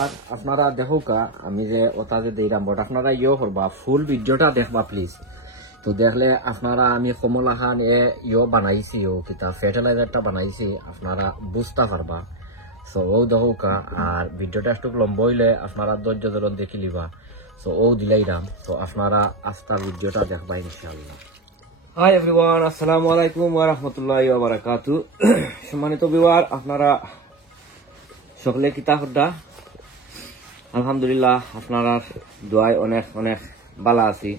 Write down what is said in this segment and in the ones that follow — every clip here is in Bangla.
বিওয়ার আপনারা দেখোকা আমি যে ওটা যে দিলাম বট আপনারা ইয়ে করবা ফুল ভিডিওটা দেখবা প্লিজ। তো দেখলে আপনারা আমি কমলা খান ইয়ে বানাইছি কিতা ফার্টিলাইজারটা বানাইছি আপনারা বুঝতে পারবা। সো ও দেখোকা আর ভিডিওটা একটু লম্বা হইলে আপনারা ধৈর্য ধরন দেখি লিবা। সো ও দিলাইরাম তো আপনারা আস্তা ভিডিওটা দেখবা ইনশাআল্লাহ। হাই এভরিওয়ান, আসসালামু আলাইকুম ওয়া রাহমাতুল্লাহি ওয়া বারাকাতু। সম্মানিত বিওয়ার আপনারা সকলে কিতা হড্ডা? আলহামদুলিল্লাহ আপনারা দোয়ায় অনেক অনেক ভালো আছি।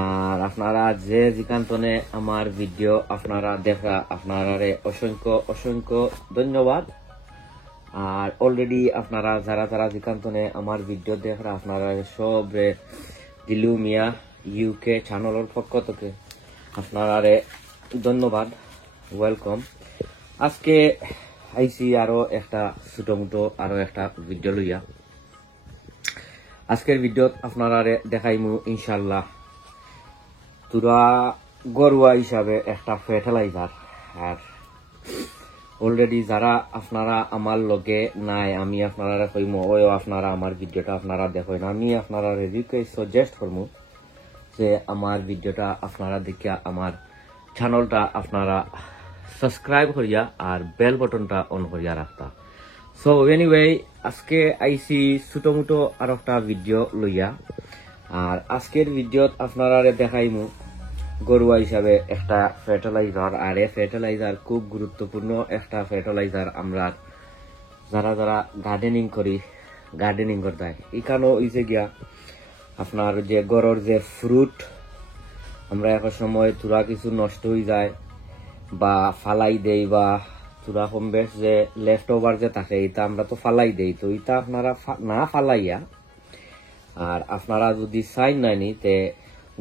আর আপনারা যে যেখানে আমার ভিডিও আপনারা দেখা আপনারা অসংখ্য অসংখ্য ধন্যবাদ। আর অলরেডি আপনারা যারা যারা যেখানে আমার ভিডিও দেখা আপনারা সব দিলু মিয়া ইউকে চ্যানেলের পক্ষ থেকে আপনারা ধন্যবাদ, ওয়েলকাম। আজকে আইসি আরো একটা ছোট মোটো আরো একটা ভিডিও লইয়া। আজকের ভিডিওত আপনারা দেখাইমু ইনশাল্লাহ তুরা গরুয়া হিসাবে একটা ফার্টিলাইজার। আর অলরেডি যারা আপনারা আমার লগে নাই আমি আপনারা কইমু ওই আপনারা আমার ভিডিওটা আপনারা দেখেন। আমি আপনারা রিকোয়েস্ট সাজেস্ট করমু যে আমার ভিডিওটা আপনারা দেখিয়া আমার চ্যানেলটা আপনারা সাবস্ক্রাইব করিয়া আর বেল বাটনটা অন করিয়া রাখতা। সো এনিওয়ে আজকে আইসি ছোট মোটো আর একটা ভিডিও লইয়া। আর আজকের ভিডিওত আপনারা দেখাইমু গরুয়া হিসাবে একটা ফার্টিলাইজার। আর এই ফার্টিলাইজার খুব গুরুত্বপূর্ণ একটা ফার্টিলাইজার। আমরা যারা যারা গার্ডেনিং করি গার্ডেনিং করতে এখানেও ইসে গিয়া আপনার যে গরুর যে ফ্রুট আমরা এক সময় তুরা কিছু নষ্ট হয়ে যায় বা ফালাই দেই বা তুরা কম বেশ যে লেফট ওভার যে থাকে এটা আমরা তো ফালাই দেই। তো এটা আপনারা না ফালাইয়া আর আপনারা যদি চাই নাইনি তে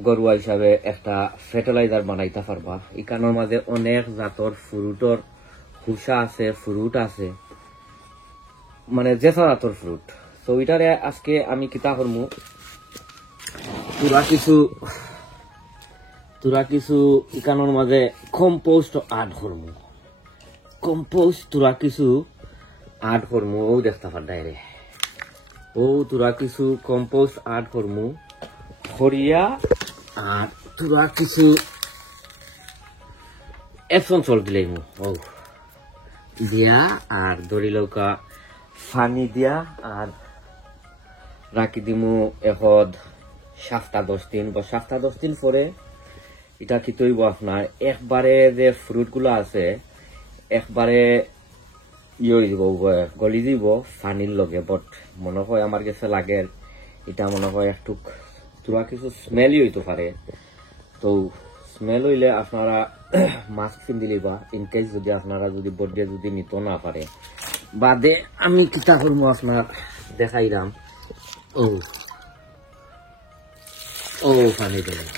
গরুয়া হিসাবে একটা ফার্টিলাইজার বানাইতে পারবা। এখানের মাঝে অনেক জাতর ফ্রুটর খুসা আছে, ফ্রুট আছে, মানে যেসা জাতর ফ্রুট। তো এটারে আজকে আমি কিতা করমু তুরা কিছু ইকানোর মাঝে কম্পোস্ট আড করমু। কম্পোস্ট তুরা কিছু আড করমু ও দেখতে পারদাই রে। ও তুরা কিছু কম্পোস্ট আড করমু করিয়া আর তুরা কিছু এপসন সল্ট দিলাইমু ও দিয়া আর দড়ি লৌকা পানি দিয়া আর রাখি দিমু এখন 7-10 দিন বা 7-10 দিন পরে এটা কি তৈব আপনার একবারে যে ফ্রুট গুলো আছে একবারে ইয়ে দিব গলি দিব পানির লগে। বাট মনে হয় আমার কাছে লাগে এটা মনে হয় একটু তুরা কিছু স্মেলই হইতে পারে। তো স্মেল হইলে আপনারা মাস্ক পিন্ধিলি বা ইনকেস যদি আপনারা যদি বডি যদি নিতে না পারে বাদে আমি কিতা করবো আপনার দেখাইলাম। ও ও পানি দিলাম,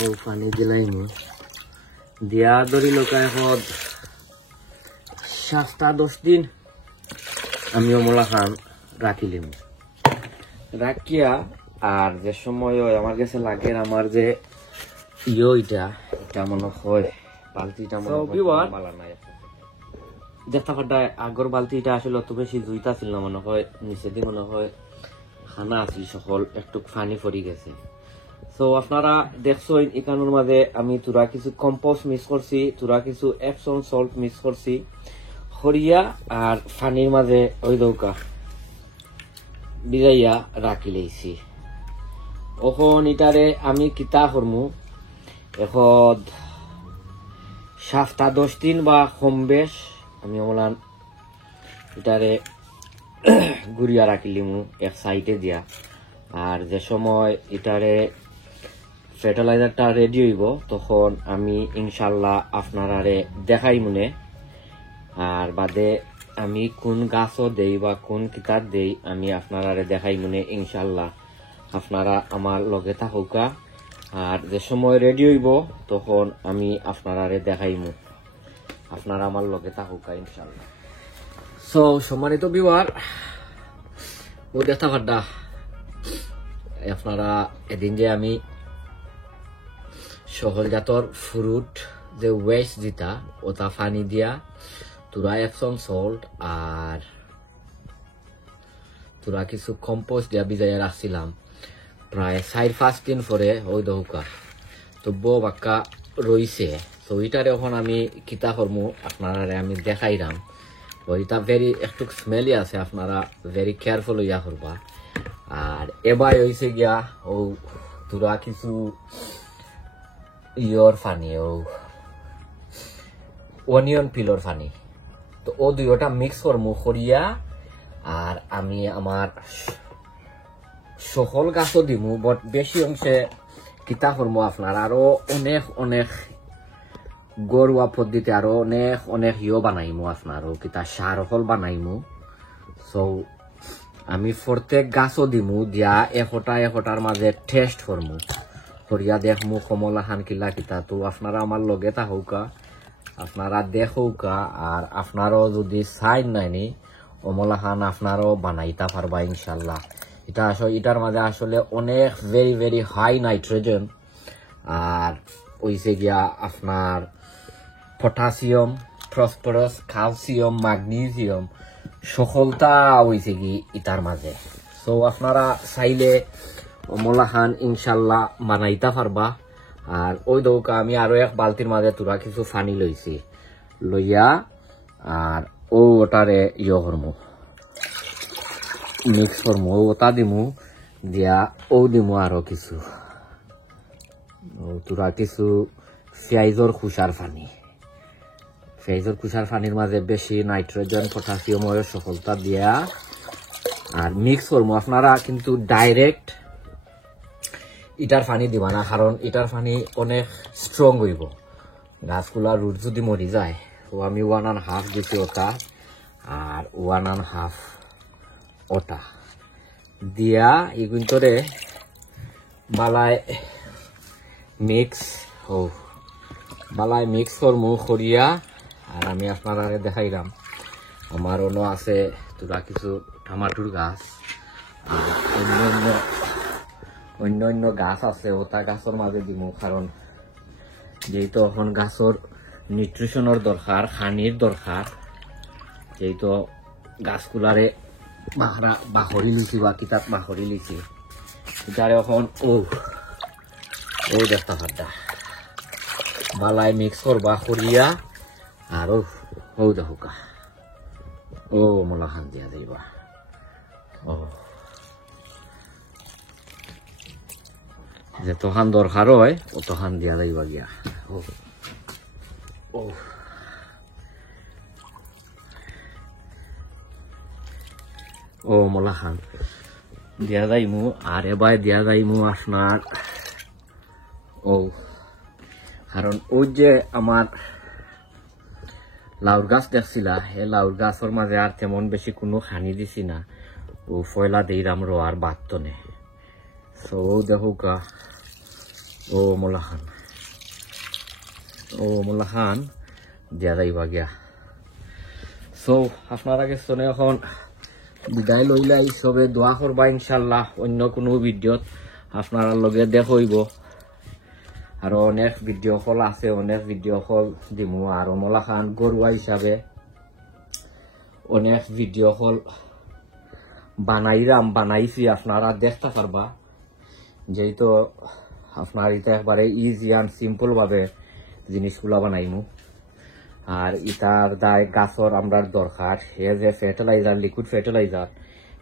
ও পানি দিলাইম দিয়া ধরি লোকা এখন 7-10 দিন আমি অমলা খান রাখিলিম। রাখিয়া আর যে সময় আমার কাছে লাগে আমার যে এটা মনে হয় বালতিটা মনে হয় দেখতে পারটা আগর বালতিটা আসলে অত বেশি জুইতা ছিল না মনে হয়, নিচে দিয়ে মনে হয় খানা আছিল সকল একটু পানি পড়ি গেছে। তো আপনারা দেখছেন এখানোর মাঝে আমি তুরা কিছু কম্পোস্ট মিক্স করছি, তুরা কিছু এপসন সল্ট মিক্স করছি হরিয়া আর পানির মাঝে ওই দৌকা বিজাইয়া রাখি লইছি। এখন এটারে আমি কিতা করমু এখন 7-10 দিন বা কম বেশ আমি ওলান এটারে ঘুরিয়া রাখিলিমু এক সাইডে দিয়া। আর যে সময় এটারে ফার্টিলাইজারটা রেডি হইব তখন আমি ইনশাল্লাহ আপনারা দেখাই মনে। আর বাদে আমি কোন গাছও দেই বা কোন কিতাব দেই আমি আপনারা দেখাই মনে ইনশাল্লাহ। আপনারা আমার লগে থাকুকা আর যে সময় রেডি হইব তখন আমি আপনারা দেখাইমু, আপনারা আমার লগে থাকুকা ইনশাল্লাহ। সো সম্মানিত ভিউয়ার ও দেখতে পাড্ডা আপনারা এদিন যে আমি সকল জাতর ফ্রুট যে ওয়েস্ট যেটা ওটা পানি দিয়া তুরা এপসম সল্ট আর তুরা কিছু কম্পোস্ট দিয়া ভিজাইয়া রাখছিলাম প্রায় 4-5 দিন পরে ওই দহুকা তো বাক্কা রইছে। তো ওইটারে এখন আমি কিতা করমু আপনারা আমি দেখাইলাম। ওইটা ভেরি একটু স্মেলি আছে, আপনারা ভেরি কেয়ারফুল হইয়া করবা। আর এবার হয়েছে গিয়া ও তুরা কিছু ইয়র ফানি ও অনিয়ন পিলর ফানি, তো ও দুইটা মিক্স করমু করিয়া আর আমি আমার সকল গাছও দিমু। বাট বেশি অংশে কিতা করমু আপনার আরো অনেক অনেক গরুয়া পদ্ধতি আরো অনেক অনেক ইয়ে বানাইমু আপনার কিতা সার হল বানাইমু। সো আমি প্রত্যেক গাছও দিমু দিয়া এটার মাঝে টেস্ট করমু করিয়া দেখমু কমলা খান কিলা কিতা। তো আপনারা আমার লগে থাকুকা, আপনারা দেখুকা আর আপনারও যদি চাই নাইনি কমলা খান আপনারও বানাইতা পারবা ইনশাল্লাহ। এটা আসলে এটার মাঝে আসলে অনেক ভেরি ভেরি হাই নাইট্রোজেন আর ওইসে গিয়া আপনার পটাশিয়াম, ফসফরাস, ক্যালসিয়াম, ম্যাগনেসিয়াম সকলটা হইছে কি ইটার মাঝে। সো আপনারা চাইলে কমলা খান ইনশাল্লাহ বানাইতা পারবা। আর ওই দৌকা আমি আরো এক বালতির মাঝে তুরা কিছু পানি লইছি লইয়া আর ওটারে ইয়ে করমু মিক্স করমু ওটা দিমু দিয়া দিমু আরো কিছু তুরা কিছু পেঁয়াজর খুশার পানি। পেঁয়াজর খুশার পানির মাঝে বেশি নাইট্রোজেন, পটাশিয়াম ও সকলতা দিয়া আর মিক্স করবো। আপনারা কিন্তু ডাইরেক্ট ইটার পানি দিবা না, কারণ ইটার পানি অনেক স্ট্রং হইব, গাছগুলা রুট যদি মরি যায়। ও আমি 1.5 দিছি ওটা আর 1.5 ওটা দিয়া ইগুন্তরে বালায় মিক্স করমু করিয়া আর আমি আপনারা দেখাইলাম আমার অন্য আছে তোরা কিছু টমাটোর গাছ আর অন্য গাছ আছে ওটা গাছের মাঝে দিমু, কারণ যেহেতু এখন গাছের নিউট্রিশনের দরকার, খানির দরকার, যেহেতু গাছগুলারে বাহরি লিছি বা কিতাব বাহরি লিছি এটারে এখন দেখতে পারদা বালাই মিক্স করবা করিয়া আর দেখুকা মলা খান দিয়া দিবা যে তখন দরকার হয় ও তখন দিয়া যাইবা গিয়া মলা খান দিয়া যাইমু। আর এবার দিয়া যাইমু আপনার কারণ ওই যে আমার লাউর গাছ দেখছিলা এই লাউর গাছের মাঝে আর তেমন বেশি কোনো খানি দিছি না, ও ফয়লা দিলাম রোয়ার বাতনে। সো দেখুকা মলা খান দিয়া যাইবা গিয়া। সো আপনারা গেছে এখন বিদায় লইলাই, সবে দোয়া করবা ইনশাল্লাহ। অন্য কোনো ভিডিওত আপনারা লগে দেখইব আর অনেক ভিডিও কল আছে, অনেক ভিডিও কল দিমু। আর কমলা খান গরুয়া হিসাবে অনেক ভিডিও কল বানাইছি, আপনারা দেখতে পারবা। যেহেতু আপনার এটা একবারে ইজি অ্যান্ড সিম্পল ভাবে জিনিসগুলা বানাইমু। আর ইটার দায় গাছর আমরা দরকার, যে ফার্টিলাইজার, লিকুইড ফার্টিলাইজার,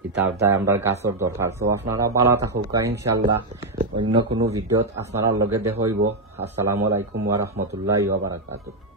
ইটার দায় আমরা গাছর দরকার। তো আপনারা ভালো থাকুকা ইনশাল্লাহ। অন্য কোনো ভিডিওত আপনারা লগে দেখইব। আসসালামু আলাইকুম ওয়া রাহমাতুল্লাহি ওয়া বারাকাতুহু।